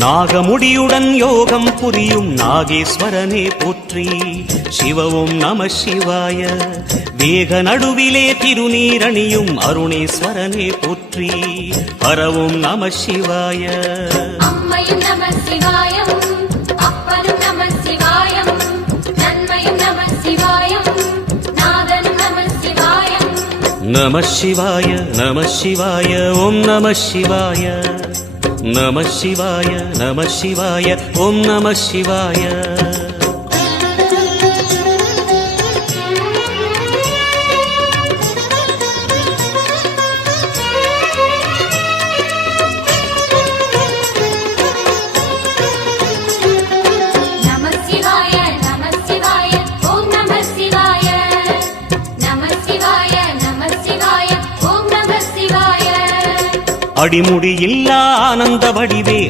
நாகமுடியுடன் யோகம் புரியும் நாகேஸ்வரனே போற்றி. சிவவும் நம சிவாய. வேக நடுவிலே திருநீரணியும் அருணேஸ்வரனே போற்றி. பரவும் நம சிவாய. அம்மையும் நம சிவாயம், அப்பனும் நம சிவாயம், நன்மையும் நம சிவாயம், நாதனும் நம சிவாயம். நம சிவாய நம சிவாய ஓம் நம சிவாய. நம சிவாய நம சிவாய ஓம் நம சிவாய. அடிமுடி இல்லா ஆனந்த வடிவே